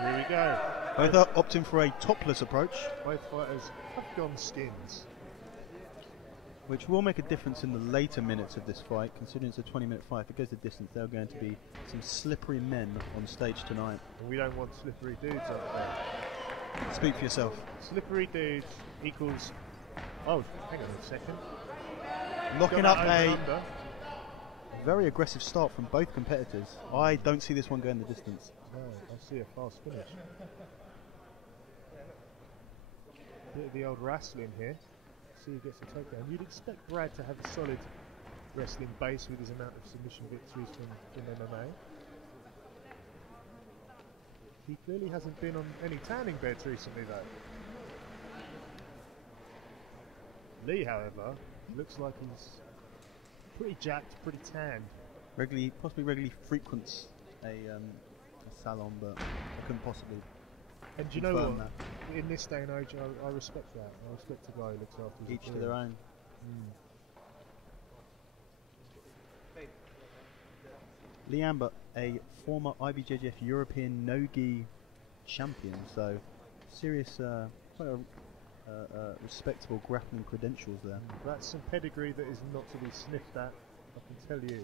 Here we go. Both are opting for a topless approach, Both fighters have gone skins. which will make a difference in the later minutes of this fight, considering it's a 20-minute fight. If it goes the distance, there are going to be some slippery men on stage tonight. And we don't want slippery dudes out there. Speak for yourself. Slippery dudes equals... Oh, hang on a second. Locking up a under. very aggressive start from both competitors. I don't see this one going the distance. No, I see a fast finish. Bit of the old wrestling here. See who gets a takedown. You'd expect Brad to have a solid wrestling base with his amount of submission victories from MMA. He clearly hasn't been on any tanning beds recently though. Lee, however, looks like he's pretty jacked, pretty tanned. Possibly regularly frequents a salon, but I couldn't possibly. And do you know what? that. In this day and age, I respect that. I respect a guy who looks after his Each to appearance. their own. Lee Ambler, a former IBJJF European NoGi champion, so serious, quite a respectable grappling credentials there. That's some pedigree that is not to be sniffed at. I can tell you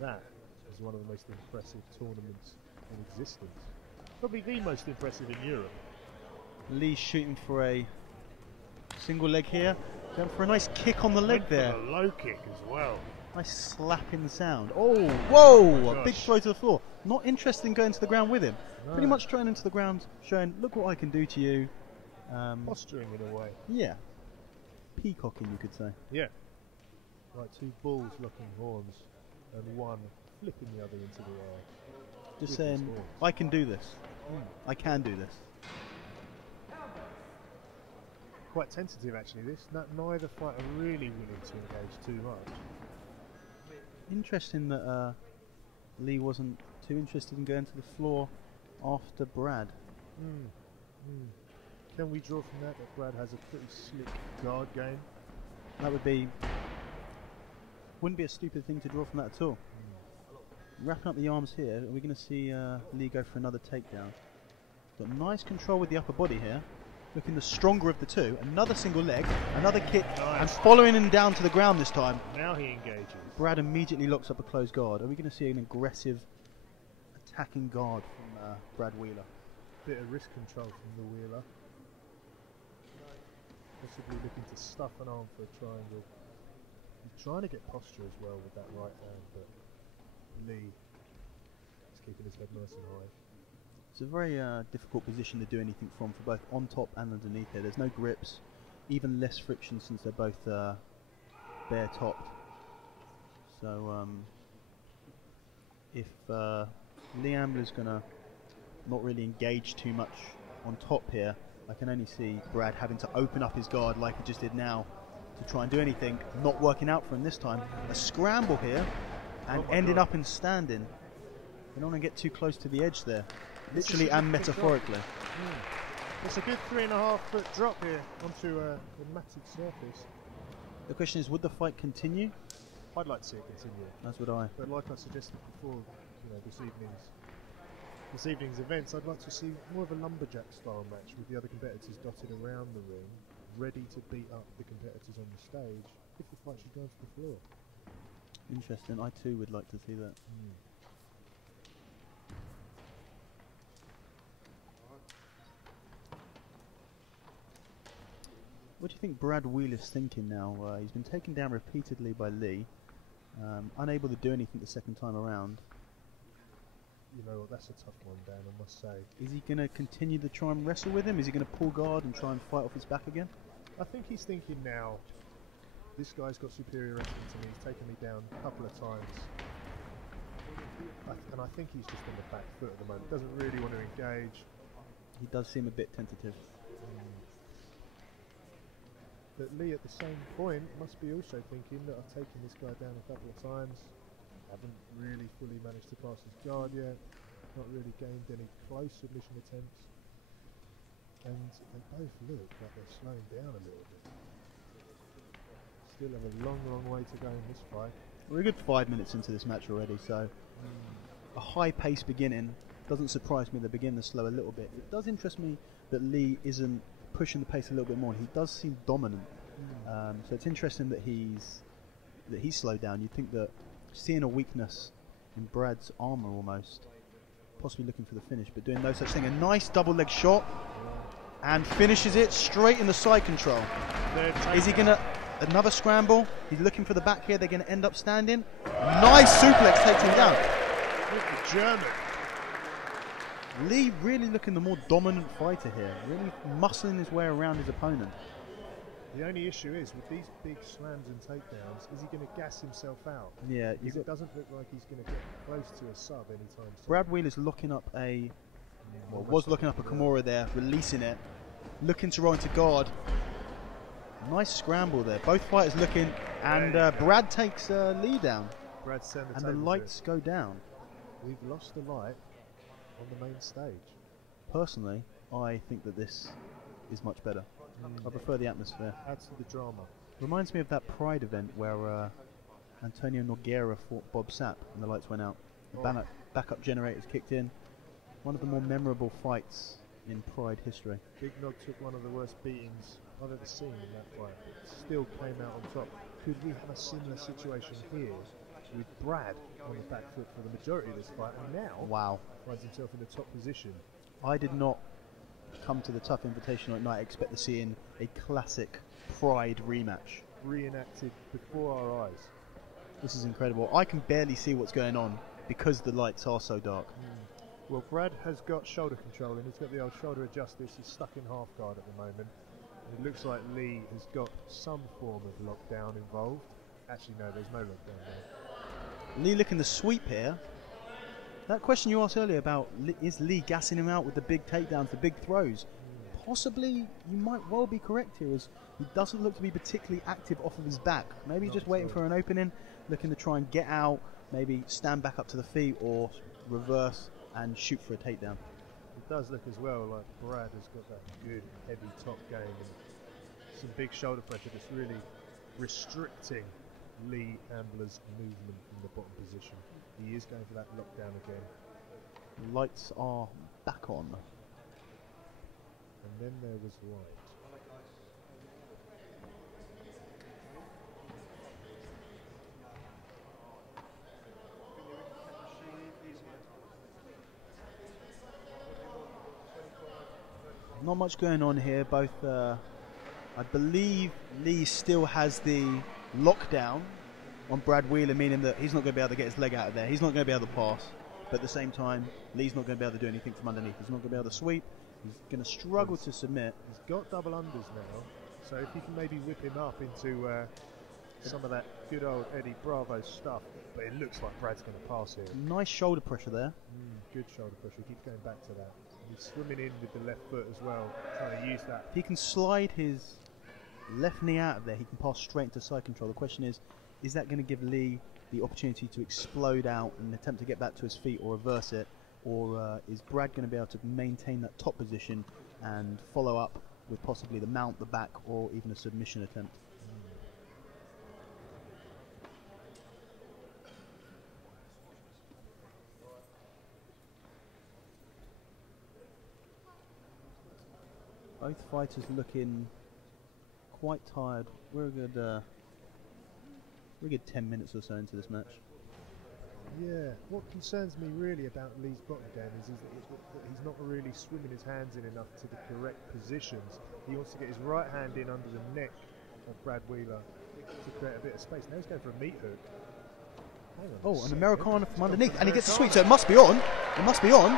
that is one of the most impressive tournaments in existence. Probably the most impressive in Europe. Lee shooting for a single leg here, going for a nice kick on the leg Went there. for a low kick as well. Nice slapping sound. Oh, whoa! Oh A big throw to the floor. Not interested in going to the ground with him. No. Pretty much thrown into the ground, showing, look what I can do to you. Posturing in a way. Yeah. Peacocking, you could say. Yeah. Like two bulls locking horns and one flipping the other into the air. Just With saying, his horns. I can do this. I can do this. Quite tentative actually this. Neither fighter really willing to engage too much. Interesting that Lee wasn't too interested in going to the floor after Brad. Can we draw from that Brad has a pretty slick guard game? That wouldn't be a stupid thing to draw from that at all. Wrapping up the arms here, are we going to see Lee go for another takedown? Got nice control with the upper body here. Looking the stronger of the two. Another single leg, another kick, and following him down to the ground this time. Now he engages. Brad immediately locks up a closed guard. Are we going to see an aggressive attacking guard from Brad Wheeler? Bit of wrist control from the Wheeler. Possibly looking to stuff an arm for a triangle. He's trying to get posture as well with that right hand, but Lee is keeping his head nice and high. It's a very difficult position to do anything from for both on top and underneath here. There's no grips, even less friction since they're both bare topped. So if Lee Ambler's gonna not really engage too much on top here, I can only see Brad having to open up his guard like he just did now to try and do anything. Not working out for him this time. A scramble here and ending up in standing. You don't want to get too close to the edge there, literally and metaphorically. It's a good 3.5 foot drop here onto a matted surface. The question is, would the fight continue? I'd like to see it continue. As would I. But like I suggested before, this evening's events, I'd like to see more of a lumberjack style match with the other competitors dotted around the ring, ready to beat up the competitors on the stage if the fight should go to the floor. Interesting. I too would like to see that. What do you think Brad Wheeler's thinking now? He's been taken down repeatedly by Lee, unable to do anything the second time around. You know what, that's a tough one, Dan, I must say. Is he going to continue to try and wrestle with him? Is he going to pull guard and try and fight off his back again? I think he's thinking now, this guy's got superior wrestling to me, he's taken me down a couple of times. And I think he's just on the back foot at the moment, doesn't really want to engage. He does seem a bit tentative. But Lee at the same point must be also thinking that I've taken this guy down a couple of times, haven't really fully managed to pass his guard yet, not really gained any close submission attempts, and they both look like they're slowing down a little bit. Still have a long way to go in this fight. We're a good 5 minutes into this match already, so a high pace beginning, Doesn't surprise me. They begin to slow a little bit. It does interest me that Lee isn't pushing the pace a little bit more. He does seem dominant. So it's interesting that he's slowed down. You'd think that seeing a weakness in Brad's armour almost, possibly looking for the finish, but doing no such thing. A nice double leg shot, and finishes it straight in the side control. Is he gonna another scramble? He's looking for the back here. They're gonna end up standing. Nice suplex takes him down. Look at the German. Lee really looking the more dominant fighter here, really muscling his way around his opponent. The only issue is with these big slams and takedowns, is he going to gas himself out? Yeah, because it doesn't look like he's going to get close to a sub anytime soon. Brad Wheeler's looking up was looking up a Kimura there, releasing it, looking to roll into guard. Nice scramble there. Both fighters looking, and Brad takes Lee down. Brad's sent and the lights go down. We've lost the light on the main stage. Personally, I think that this is much better. I prefer the atmosphere. Adds to the drama. Reminds me of that Pride event where Antonio Nogueira fought Bob Sapp and the lights went out. The backup generators kicked in. One of the more memorable fights in Pride history. Big Nog took one of the worst beatings I've ever seen in that fight. Still came out on top. Could we have a similar situation here with Brad on the back foot for the majority of this fight, and now finds himself in the top position? I did not come to the Tuff Invitational at night expect to see in a classic Pride rematch. Reenacted before our eyes. This is incredible. I can barely see what's going on because the lights are so dark. Well, Brad has got shoulder control and he's got the old shoulder adjusters. He's stuck in half guard at the moment. And it looks like Lee has got some form of lockdown involved. Actually, no, there's no lockdown there. Lee looking to sweep here. That question you asked earlier about is Lee gassing him out with the big takedowns, the big throws? Possibly, you might well be correct here, as he doesn't look to be particularly active off of his back. Maybe Not just waiting for an opening, looking to try and get out, maybe stand back up to the feet or reverse and shoot for a takedown. It does look as well like Brad has got that good heavy top game and some big shoulder pressure that's really restricting Lee Ambler's movement from the bottom position. He is going for that lockdown again. Lights are back on. And then there was light. Not much going on here. Both, I believe Lee still has the lockdown on Brad Wheeler, meaning that he's not going to be able to get his leg out of there. He's not going to be able to pass. But at the same time, Lee's not going to be able to do anything from underneath. He's not going to be able to sweep. He's going to struggle to submit. He's got double unders now, so if you can maybe whip him up into some of that good old Eddie Bravo stuff, but it looks like Brad's going to pass here. Nice shoulder pressure there. Good shoulder pressure. Keep going back to that. He's swimming in with the left foot as well, trying to use that. If he can slide his left knee out of there, he can pass straight into side control. The question is that going to give Lee the opportunity to explode out and attempt to get back to his feet or reverse it? Or is Brad going to be able to maintain that top position and follow up with possibly the mount, the back, or even a submission attempt? Both fighters looking quite tired. We're a good 10 minutes or so into this match. Yeah, what concerns me really about Lee's bottom game is that he's not really swimming his hands in enough to the correct positions. He wants to get his right hand in under the neck of Brad Wheeler to create a bit of space. Now he's going for a meat hook. Oh, an Americana from underneath, and he gets a sweep, so it must be on. It must be on.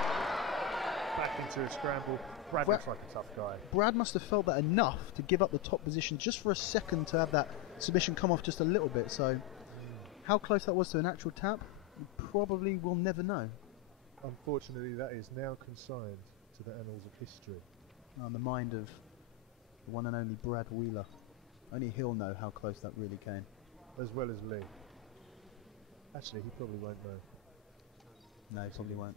Back into a scramble. Brad looks like a tough guy. Brad must have felt that enough to give up the top position just for a second to have that submission come off just a little bit. So how close that was to an actual tap, we probably will never know. Unfortunately, that is now consigned to the annals of history. On the mind of the one and only Brad Wheeler. Only he'll know how close that really came. As well as Lee. Actually, he probably won't know. No, he probably won't.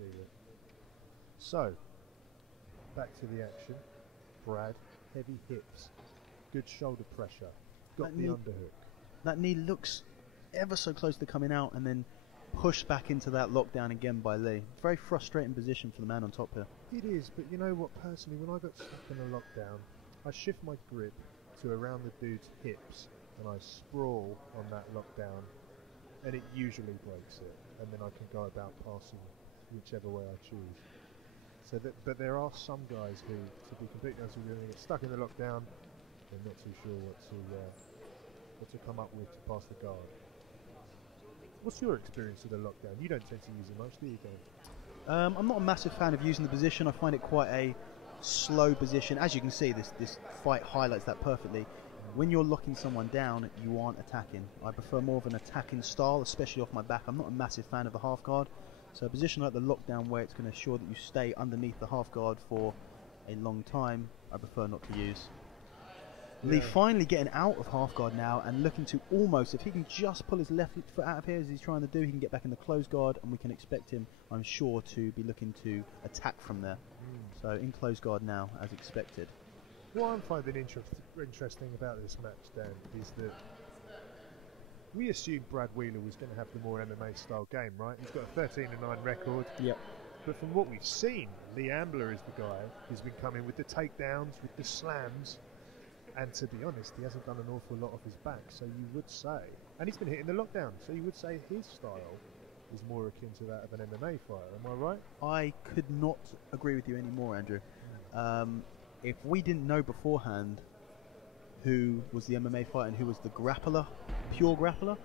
So, back to the action. Brad, heavy hips, good shoulder pressure, got the underhook. That knee looks ever so close to coming out, and then pushed back into that lockdown again by Lee. Very frustrating position for the man on top here. It is, but you know what, personally, when I got stuck in a lockdown, I shift my grip to around the dude's hips and I sprawl on that lockdown, and it usually breaks it, and then I can go about passing whichever way I choose. So but there are some guys who, to be completely honest with you, when they get stuck in the lockdown, they're not too sure what to come up with to pass the guard. What's your experience of the lockdown? You don't tend to use it much, do you, Dave? I'm not a massive fan of using the position. I find it quite a slow position. As you can see, this fight highlights that perfectly. When you're locking someone down, you aren't attacking. I prefer more of an attacking style, especially off my back. I'm not a massive fan of the half guard. So a position like the lockdown, where it's going to ensure that you stay underneath the half guard for a long time, I prefer not to use. Yeah. Lee finally getting out of half guard now and looking to almost, if he can just pull his left foot out of here as he's trying to do, he can get back in the close guard, and we can expect him, I'm sure, to be looking to attack from there. So in close guard now, as expected. What I'm finding interesting about this match, Dan, is that we assumed Brad Wheeler was going to have the more MMA style game, right? He's got a 13-9 record. Yep. But from what we've seen, Lee Ambler is the guy who's been coming with the takedowns, with the slams, and to be honest, he hasn't done an awful lot off his back. So you would say, and he's been hitting the lockdown, so you would say his style is more akin to that of an MMA fighter. Am I right? I could not agree with you anymore, Andrew. If we didn't know beforehand who was the MMA fighter and who was the grappler, pure grappler,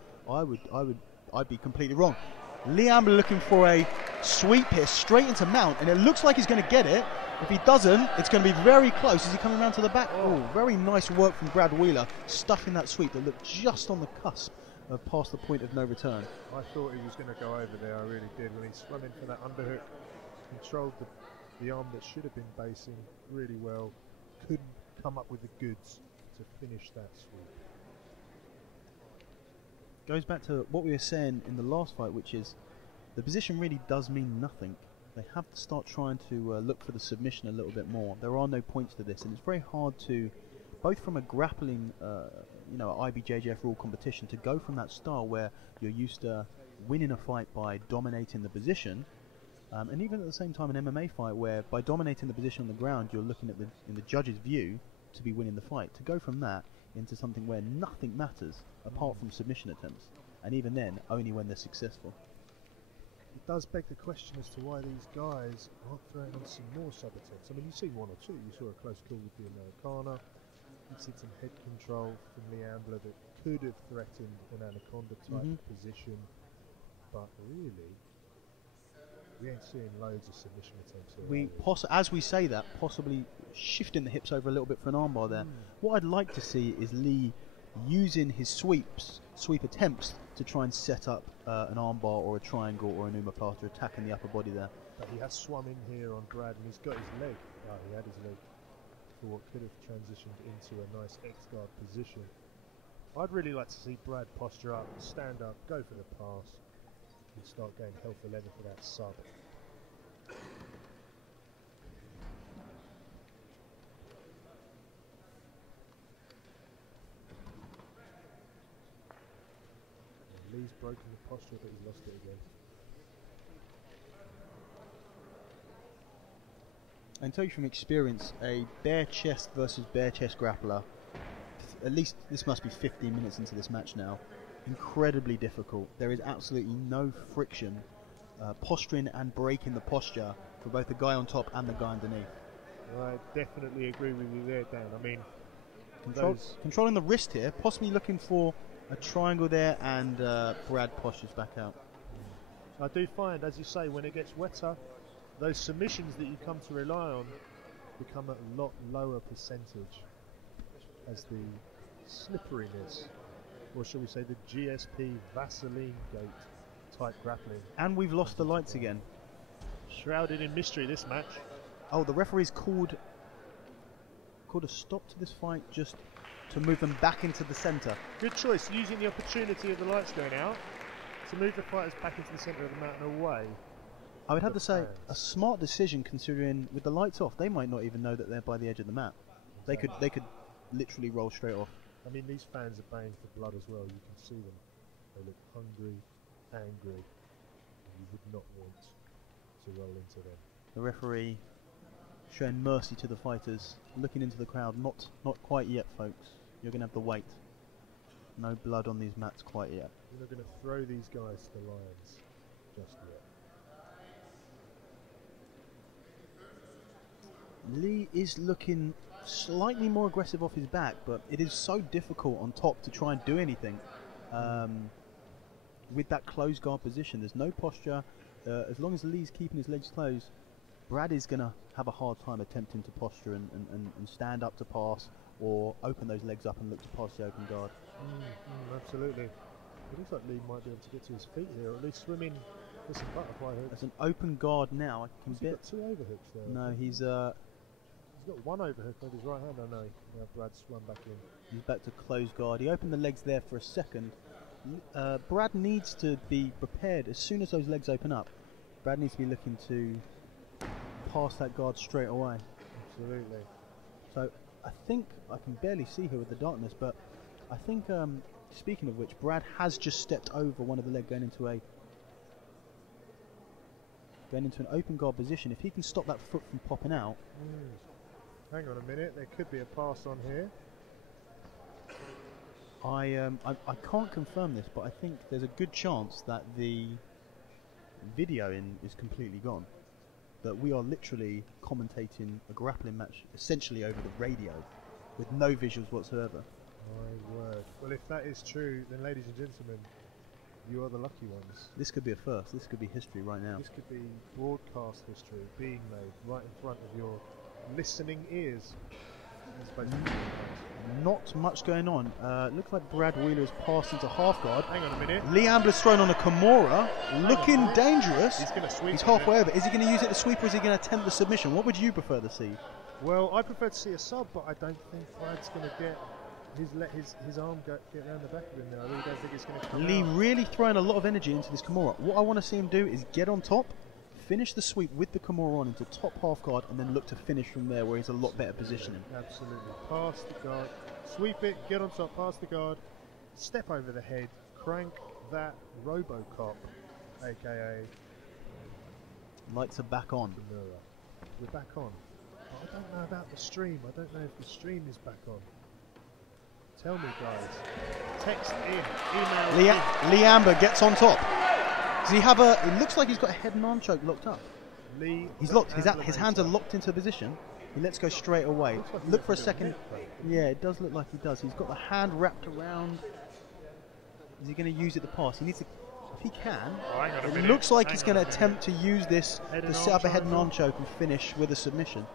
I'd be completely wrong. Lee Ambler looking for a sweep here, straight into mount, and it looks like he's going to get it. If he doesn't, it's going to be very close. Is he coming around to the back? Oh, very nice work from Brad Wheeler, stuffing that sweep that looked just on the cusp of past the point of no return. I thought he was going to go over there, I really did, when he swung in for that underhook, controlled the arm that should have been basing really well, couldn't come up with the goods to finish that sweep. Goes back to what we were saying in the last fight, which is the position really does mean nothing. They have to start trying to look for the submission a little bit more. There are no points to this, and it's very hard to, both from a grappling, IBJJF rule competition, to go from that style where you're used to winning a fight by dominating the position, and even at the same time an MMA fight where by dominating the position on the ground you're looking at in the judge's view to be winning the fight. To go from that into something where nothing matters apart from submission attempts, and even then only when they're successful. It does beg the question as to why these guys aren't throwing on some more sub attempts. I mean, you've seen one or two. You saw a close call with the Americana. You've seen some head control from Lee Ambler that could have threatened an anaconda type position, but really we ain't seeing loads of submission attempts here. As we say that, possibly shifting the hips over a little bit for an armbar there. What I'd like to see is Lee using his sweep attempts to try and set up an armbar or a triangle or an omoplata, attacking the upper body there. But he has swum in here on Brad, and he's got his leg. Oh, he had his leg for what could have transitioned into a nice X-guard position. I'd really like to see Brad posture up, stand up, go for the pass, and start going hell for leather for that sub. And Lee's broken the posture, but he's lost it again. I can tell you from experience, a bare chest versus bare chest grappler, at least this must be 15 minutes into this match now, incredibly difficult. There is absolutely no friction, posturing and breaking the posture for both the guy on top and the guy underneath. I definitely agree with you there, Dan. I mean, controlling the wrist here, possibly looking for a triangle there, and Brad postures back out. I do find, as you say, when it gets wetter, those submissions that you come to rely on become a lot lower percentage as the slipperiness, or shall we say the GSP Vaseline gate type grappling. And we've lost the lights again. Shrouded in mystery this match. Oh, the referee's called a stop to this fight just to move them back into the centre. Good choice, using the opportunity of the lights going out to move the fighters back into the centre of the mat and away. I would have to say, a smart decision, considering with the lights off, they might not even know that they're by the edge of the mat. They could literally roll straight off. I mean, these fans are baying for blood as well. You can see them. They look hungry, angry, you would not want to roll into them. The referee showing mercy to the fighters, looking into the crowd. Not quite yet, folks. You're going to have to wait. No blood on these mats quite yet. We're not going to throw these guys to the lions just yet. Lee is looking slightly more aggressive off his back, but it is so difficult on top to try and do anything. With that closed guard position, there's no posture. As long as Lee's keeping his legs closed, Brad is going to have a hard time attempting to posture and stand up to pass or open those legs up and look to pass the open guard. Absolutely. It looks like Lee might be able to get to his feet here, or at least swim in with some butterfly hooks. As an open guard now, I can He's got 2 overhooks there. No, he's got 1 overhook with his right hand. Oh no, now Brad's run back in. He's back to close guard. He opened the legs there for a second. Brad needs to be prepared as soon as those legs open up. Brad needs to be looking to pass that guard straight away. Absolutely. So I think I can barely see here with the darkness, but I think speaking of which, Brad has just stepped over one of the legs going into an open guard position. If he can stop that foot from popping out. Hang on a minute, there could be a pass on here. I can't confirm this, but I think there's a good chance that the video is completely gone. That we are literally commentating a grappling match essentially over the radio with no visuals whatsoever. My word. Well, if that is true, then ladies and gentlemen, you are the lucky ones. This could be a first. This could be history right now. This could be broadcast history being made right in front of your listening ears. Not much going on. Looks like Brad Wheeler has passed into half guard. Hang on a minute. Lee Ambler's thrown on a Kimura, looking dangerous. He's going to sweep. He's halfway over. Is he going to use it to sweep, or is he going to attempt the submission? What would you prefer to see? Well, I prefer to see a sub, but I don't think Brad's going to get his arm get around the back of him there. I really don't think it's going to come Lee out. really throwing a lot of energy into this Kimura. What I want to see him do is get on top, finish the sweep with the Kimura on into top half guard, and then look to finish from there where he's a lot better positioning. Absolutely. Pass the guard, sweep it, get on top, pass the guard, step over the head, crank that Robocop, aka Lights are back on. Kimura. We're back on. But I don't know about the stream. I don't know if the stream is back on. Tell me, guys. Text in, email in. Lee Ambler gets on top. Does he have a? It looks like he's got a head and arm choke locked up. He's locked. His hands are locked into position. He lets go straight away. Like look for a second. Yeah, it does look like he does. He's got the hand wrapped around. Is he going to use it to pass? He needs to. If he can, it looks like he's going to attempt to use this to set up a head and arm choke and finish with a submission.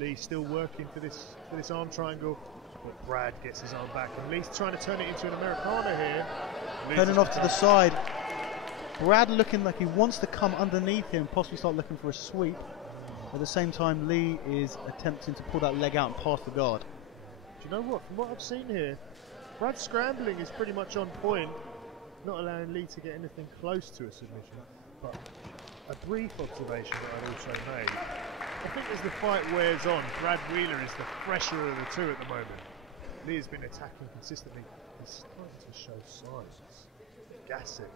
Lee still working for this arm triangle, but Brad gets his arm back, and Lee's trying to turn it into an Americana here. Turning off to the side. Brad looking like he wants to come underneath him, possibly start looking for a sweep. At the same time, Lee is attempting to pull that leg out and pass the guard. Do you know what? From what I've seen here, Brad's scrambling is pretty much on point, not allowing Lee to get anything close to a submission. But a brief observation that I'd also made. I think as the fight wears on, Brad Wheeler is the fresher of the two at the moment. Lee has been attacking consistently. He's starting to show signs. Gas it.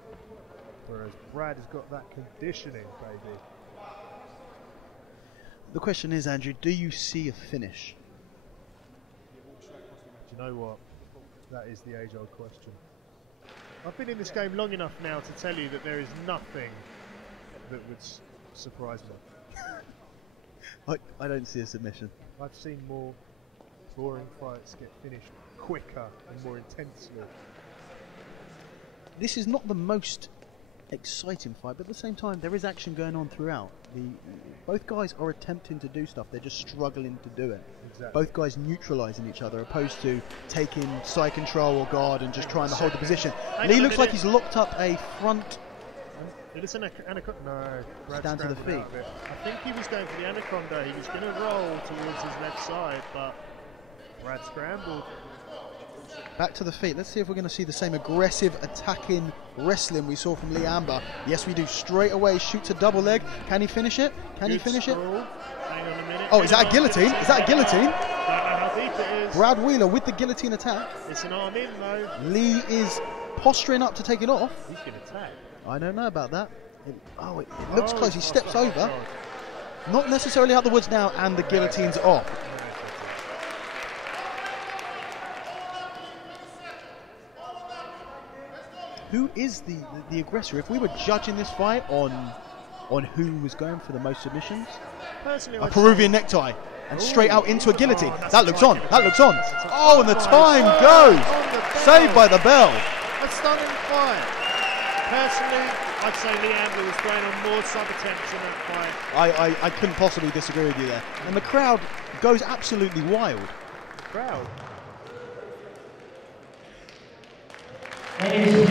Whereas Brad has got that conditioning, baby. The question is, Andrew, do you see a finish? Do you know what? That is the age-old question. I've been in this game long enough now to tell you that there is nothing that would surprise me. I don't see a submission. I've seen more boring fights get finished quicker and more intensely. This is not the most exciting fight, but at the same time there is action going on throughout. Both guys are attempting to do stuff, they're just struggling to do it. Exactly. Both guys neutralising each other opposed to taking side control or guard and just trying to hold the position. Lee looks like he's locked up a front. Is this anaconda? No, Brad stand to the feet. I think he was going for the anaconda. He was going to roll towards his left side, but Brad scrambled. Back to the feet. Let's see if we're going to see the same aggressive attacking wrestling we saw from Lee Ambler. Yes, we do. Straight away, shoots a double leg. Can he finish it? Can he finish it? Hang on a minute. Oh, is that a guillotine? Is that a guillotine? Don't know how deep it is. Brad Wheeler with the guillotine attack. It's an arm in though. Lee is posturing up to take it off. He's going to tag. I don't know about that. It looks close. He steps oh, over. God. Not necessarily out the woods now, and the guillotine's off. Who is the aggressor? If we were judging this fight on who was going for the most submissions, Personally, a Peruvian necktie and straight out into a guillotine. Oh, that looks on. That looks on. Oh, and the time goes. Saved by the bell. A stunning fight. Personally, I'd say Lee Ambler was throwing on more sub-attempts in that fight. I couldn't possibly disagree with you there. And the crowd goes absolutely wild. Crowd. Ladies and